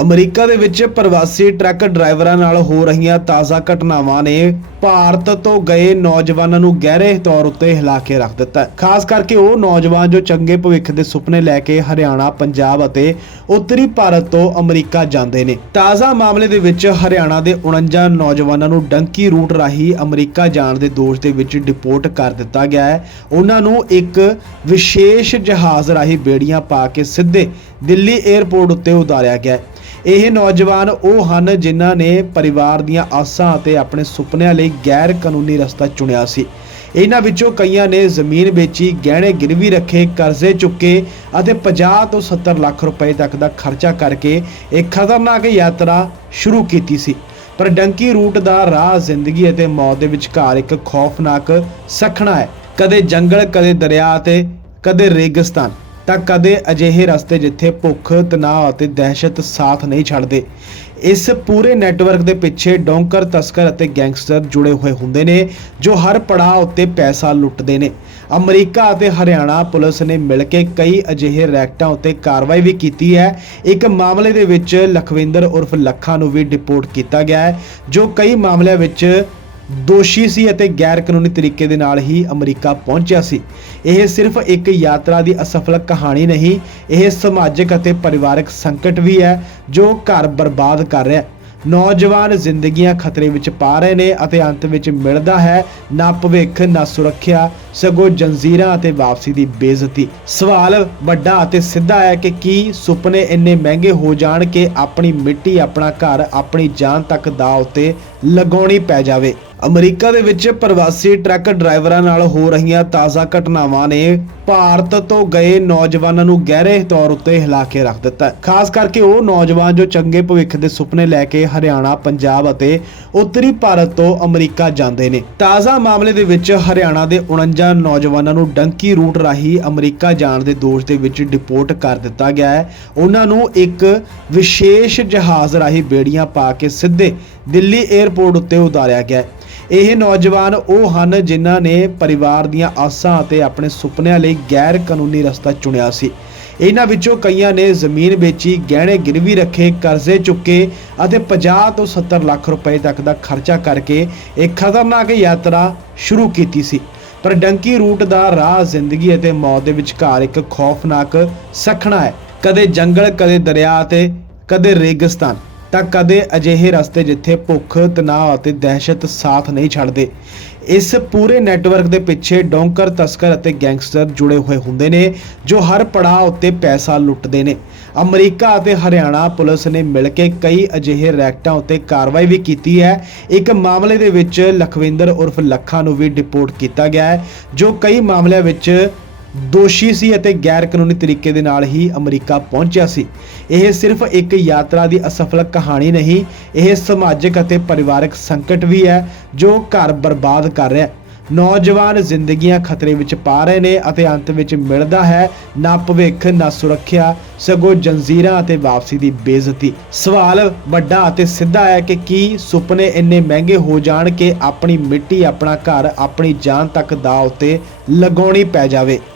America ਦੇ ਵਿੱਚ ਪ੍ਰਵਾਸੀ ਟਰੱਕ ਡਰਾਈਵਰਾਂ ਨਾਲ ਹੋ ਰਹੀਆਂ ਤਾਜ਼ਾ ਘਟਨਾਵਾਂ ਨੇ ਭਾਰਤ ਤੋਂ ਗਏ ਨੌਜਵਾਨਾਂ ਨੂੰ ਗਹਿਰੇ ਤੌਰ ਉੱਤੇ ਹਿਲਾ ਕੇ ਰੱਖ ਦਿੱਤਾ ਖਾਸ ਕਰਕੇ ਉਹ ਨੌਜਵਾਨ ਜੋ ਚੰਗੇ ਭਵਿੱਖ ਦੇ ਸੁਪਨੇ ਲੈ ਕੇ ਹਰਿਆਣਾ, ਪੰਜਾਬ ਅਤੇ ਉੱਤਰੀ ਭਾਰਤ ਤੋਂ ਅਮਰੀਕਾ ਜਾਂਦੇ ਨੇ। ਤਾਜ਼ਾ ਮਾਮਲੇ ਦੇ ਵਿੱਚ ਹਰਿਆਣਾ ਦੇ 49 ਨੌਜਵਾਨਾਂ ਨੂੰ ਡੰਕੀ ਰੂਟ ਰਾਹੀਂ ਅਮਰੀਕਾ ਜਾਣ ਦੇ ਦੋਸ਼ ਦੇ ਵਿੱਚ ਡਿਪੋਰਟ ਕਰ ਦਿੱਤਾ ਗਿਆ ਹੈ। ਉਹਨਾਂ ਨੂੰ ਇੱਕ ਵਿਸ਼ੇਸ਼ ਜਹਾਜ਼ ਰਾਹੀਂ ਬੇੜੀਆਂ ਪਾ ਕੇ ਸਿੱਧੇ ਦਿੱਲੀ 에ਅਰਪੋਰਟ ਉੱਤੇ ਉਤਾਰਿਆ ਗਿਆ ਹੈ। ਇਹ ਨੌਜਵਾਨ ਉਹ ਹਨ ਜਿਨ੍ਹਾਂ ਨੇ ਪਰਿਵਾਰ ਦੀਆਂ ਆਸਾਂ ਅਤੇ ਆਪਣੇ ਸੁਪਨਿਆਂ ਲਈ ਗੈਰ ਕਾਨੂੰਨੀ ਰਸਤਾ ਚੁਣਿਆ ਸੀ। ਇਹਨਾਂ ਵਿੱਚੋਂ ਕਈਆਂ ਨੇ ਜ਼ਮੀਨ ਵੇਚੀ, ਗਹਿਣੇ ਗਿਰਵੀ ਰੱਖੇ, ਕਰਜ਼ੇ ਚੁੱਕੇ ਅਤੇ 50 ਤੋਂ 70 ਲੱਖ ਰੁਪਏ ਤੱਕ ਦਾ ਖਰਚਾ ਕਰਕੇ ਇੱਕ ਖਤਰਨਾਕ ਯਾਤਰਾ ਸ਼ੁਰੂ ਕੀਤੀ ਸੀ। ਪਰ ਡੰਕੀ ਰੂਟ ਦਾ ਰਾਹ ਜ਼ਿੰਦਗੀ ਅਤੇ ਮੌਤ ਦੇ ਵਿਚਕਾਰ ਇੱਕ ਖੌਫਨਾਕ ਸਖਣਾ ਹੈ। ਕਦੇ ਜੰਗਲ, ਕਦੇ ਦਰਿਆ ਅਤੇ ਕਦੇ ਰੇਗਿਸਤਾਨ। ਤਾਂ ਕਦੇ ਅਜਿਹੇ ਰਸਤੇ ਜਿੱਥੇ ਭੁੱਖ, ਤਣਾਅ ਅਤੇ ਦਹਿਸ਼ਤ ਸਾਥ ਨਹੀਂ ਛੱਡਦੇ, ਇਸ ਪੂਰੇ ਨੈਟਵਰਕ ਦੇ ਪਿੱਛੇ ਡੋਂਕਰ, ਤਸਕਰ ਅਤੇ ਗੈਂਗਸਟਰ ਜੁੜੇ ਹੋਏ ਹੁੰਦੇ ਨੇ, ਜੋ ਹਰ ਪੜਾਅ ਉੱਤੇ ਪੈਸਾ ਲੁੱਟਦੇ ਨੇ। ਅਮਰੀਕਾ ਅਤੇ ਹਰਿਆਣਾ ਪੁਲਿਸ ਨੇ ਮਿਲ ਕੇ ਕਈ ਅਜਿਹੇ ਰੈਕਟਾਂ ਉੱਤੇ ਕਾਰਵਾਈ ਵੀ ਕੀਤੀ ਹੈ। ਇੱਕ ਮਾਮਲੇ ਦੇ ਵਿੱਚ ਲਖਵਿੰਦਰ ਉਰਫ ਲੱਖਾ ਨੂੰ ਵੀ ਡਿਪੋਰਟ ਕੀਤਾ ਗਿਆ ਹੈ, ਜੋ ਕਈ ਮਾਮਲਿਆਂ ਵਿੱਚ ਦੋਸ਼ੀ ਸੀ ਅਤੇ ਗੈਰ ਕਾਨੂੰਨੀ ਤਰੀਕੇ ਦੇ ਨਾਲ ਹੀ ਅਮਰੀਕਾ ਪਹੁੰਚਿਆ ਸੀ। ਇਹ ਸਿਰਫ ਇੱਕ ਯਾਤਰਾ ਦੀ ਅਸਫਲ ਕਹਾਣੀ ਨਹੀਂ, ਇਹ ਸਮਾਜਿਕ ਅਤੇ ਪਰਿਵਾਰਕ ਸੰਕਟ ਵੀ ਹੈ ਜੋ ਘਰ ਬਰਬਾਦ ਕਰ ਰਿਹਾ ਹੈ। ਨੌਜਵਾਨ ਜ਼ਿੰਦਗੀਆਂ ਖਤਰੇ ਵਿੱਚ ਪਾ ਰਹੇ ਨੇ ਅਤੇ ਅੰਤ ਵਿੱਚ ਮਿਲਦਾ ਹੈ, ਨਾ ਭਵਿੱਖ, ਨਾ ਸੁਰੱਖਿਆ। ਸਗੋਂ ਜੰਜ਼ੀਰਾਂ ਅਤੇ ਵਾਪਸੀ ਦੀ ਬੇਇੱਜ਼ਤੀ। ਸਵਾਲ ਵੱਡਾ ਅਤੇ ਸਿੱਧਾ ਹੈ ਕਿ ਕੀ ਸੁਪਨੇ ਇੰਨੇ ਮਹਿੰਗੇ ਹੋ ਜਾਣ ਕਿ ਆਪਣੀ ਮਿੱਟੀ ਆਪਣਾ ਘਰ, ਆਪਣੀ ਜਾਨ ਤੱਕ ਦਾ ਉੱਤੇ ਲਗਾਉਣੀ ਪੈ ਜਾਵੇ। ਅਮਰੀਕਾ ਦੇ ਵਿੱਚ ਪ੍ਰਵਾਸੀ ਟਰੱਕ ਡਰਾਈਵਰਾਂ ਨਾਲ ਹੋ ਰਹੀਆਂ ਤਾਜ਼ਾ ਘਟਨਾਵਾਂ ਨੇ ਭਾਰਤ ਤੋਂ ਗਏ ਨੌਜਵਾਨਾਂ ਨੂੰ ਗਹਿਰੇ ਤੌਰ ਉੱਤੇ ਹਿਲਾ ਕੇ ਰੱਖ ਦਿੱਤਾ। ਖਾਸ ਕਰਕੇ ਉਹ ਨੌਜਵਾਨ ਜੋ ਚੰਗੇ ਭਵਿੱਖ ਦੇ ਸੁਪਨੇ ਲੈ ਕੇ ਹਰਿਆਣਾ, ਪੰਜਾਬ ਅਤੇ ਉੱਤਰੀ ਭਾਰਤ ਤੋਂ ਅਮਰੀਕਾ ਜਾਂਦੇ ਨੇ। ਤਾਜ਼ਾ ਮਾਮਲੇ ਦੇ ਵਿੱਚ ਹਰਿਆਣਾ ਦੇ 49 ਨੌਜਵਾਨਾਂ ਨੂੰ ਡੰਕੀ ਰੂਟ ਰਾਹੀਂ ਅਮਰੀਕਾ ਜਾਣ ਦੇ ਦੋਸ਼ ਦੇ ਵਿੱਚ ਡਿਪੋਰਟ ਕਰ ਦਿੱਤਾ ਗਿਆ ਹੈ। ਉਹਨਾਂ ਨੂੰ ਇੱਕ ਵਿਸ਼ੇਸ਼ ਜਹਾਜ਼ ਰਾਹੀਂ ਬੇੜੀਆਂ ਪਾ ਕੇ ਸਿੱਧੇ ਦਿੱਲੀ 에ਅਰਪੋਰਟ ਉੱਤੇ ਉਤਾਰਿਆ ਗਿਆ ਹੈ। ਇਹ ਨੌਜਵਾਨ ਉਹ ਹਨ ਜਿਨ੍ਹਾਂ ਨੇ ਪਰਿਵਾਰ ਦੀਆਂ ਆਸਾਂ ਅਤੇ ਆਪਣੇ ਸੁਪਨਿਆਂ ਲਈ ਗੈਰ ਕਾਨੂੰਨੀ ਰਸਤਾ ਚੁਣਿਆ ਸੀ। ਇਹਨਾਂ ਵਿੱਚੋਂ ਕਈਆਂ ਨੇ ਜ਼ਮੀਨ ਵੇਚੀ, ਗਹਿਣੇ ਗਿਰਵੀ ਰੱਖੇ, ਕਰਜ਼ੇ ਚੁੱਕੇ ਅਤੇ 50 ਤੋਂ 70 ਲੱਖ ਰੁਪਏ ਤੱਕ ਦਾ ਖਰਚਾ ਕਰਕੇ ਇੱਕ ਖਤਰਨਾਕ ਯਾਤਰਾ ਸ਼ੁਰੂ ਕੀਤੀ ਸੀ। ਪਰ ਡੰਕੀ ਰੂਟ ਦਾ ਰਾਹ ਜ਼ਿੰਦਗੀ ਅਤੇ ਮੌਤ ਦੇ ਵਿਚਕਾਰ ਇੱਕ ਖੌਫਨਾਕ ਸਖਣਾ ਹੈ। ਕਦੇ ਜੰਗਲ, ਕਦੇ ਦਰਿਆ ਤੇ ਕਦੇ ਰੇਗਿਸਤਾਨ। ਤਾਂ ਕਦੇ ਅਜਿਹੇ ਰਸਤੇ ਜਿੱਥੇ ਭੁੱਖ, ਤਣਾਅ ਅਤੇ ਦਹਿਸ਼ਤ ਸਾਥ ਨਹੀਂ ਛੱਡਦੇ, ਇਸ ਪੂਰੇ ਨੈਟਵਰਕ ਦੇ ਪਿੱਛੇ ਡੋਂਕਰ, ਤਸਕਰ ਅਤੇ ਗੈਂਗਸਟਰ ਜੁੜੇ ਹੋਏ ਹੁੰਦੇ ਨੇ, ਜੋ ਹਰ ਪੜਾਅ ਉੱਤੇ ਪੈਸਾ ਲੁੱਟਦੇ ਨੇ। ਅਮਰੀਕਾ ਅਤੇ ਹਰਿਆਣਾ ਪੁਲਿਸ ਨੇ ਮਿਲ ਕੇ ਕਈ ਅਜਿਹੇ ਰੈਕਟਾਂ ਉੱਤੇ ਕਾਰਵਾਈ ਵੀ ਕੀਤੀ ਹੈ। ਇੱਕ ਮਾਮਲੇ ਦੇ ਵਿੱਚ ਲਖਵਿੰਦਰ ਉਰਫ ਲੱਖਾ ਨੂੰ ਵੀ ਡਿਪੋਰਟ ਕੀਤਾ ਗਿਆ ਹੈ, ਜੋ ਕਈ ਮਾਮਲਿਆਂ ਵਿੱਚ ਦੋਸ਼ੀ ਸੀ ਅਤੇ ਗੈਰ ਕਾਨੂੰਨੀ ਤਰੀਕੇ ਦੇ ਨਾਲ ਹੀ ਅਮਰੀਕਾ ਪਹੁੰਚਿਆ ਸੀ। ਇਹ ਸਿਰਫ ਇੱਕ ਯਾਤਰਾ ਦੀ ਅਸਫਲ ਕਹਾਣੀ ਨਹੀਂ, ਇਹ ਸਮਾਜਿਕ ਅਤੇ ਪਰਿਵਾਰਕ ਸੰਕਟ ਵੀ ਹੈ ਜੋ ਘਰ ਬਰਬਾਦ ਕਰ ਰਿਹਾ ਹੈ। ਨੌਜਵਾਨ ਜ਼ਿੰਦਗੀਆਂ ਖਤਰੇ ਵਿੱਚ ਪਾ ਰਹੇ ਨੇ ਅਤੇ ਅੰਤ ਵਿੱਚ ਮਿਲਦਾ ਹੈ, ਨਾ ਭਵਿੱਖ, ਨਾ ਸੁਰੱਖਿਆ, ਸਗੋਂ ਜੰਜ਼ੀਰਾਂ ਅਤੇ ਵਾਪਸੀ ਦੀ ਬੇਇੱਜ਼ਤੀ। ਸਵਾਲ ਵੱਡਾ ਅਤੇ ਸਿੱਧਾ ਹੈ ਕਿ ਕੀ ਸੁਪਨੇ ਇੰਨੇ ਮਹਿੰਗੇ ਹੋ ਜਾਣ ਕਿ ਆਪਣੀ ਮਿੱਟੀ ਆਪਣਾ ਘਰ, ਆਪਣੀ ਜਾਨ ਤੱਕ ਦਾ ਉੱਤੇ ਲਗਾਉਣੀ ਪੈ ਜਾਵੇ?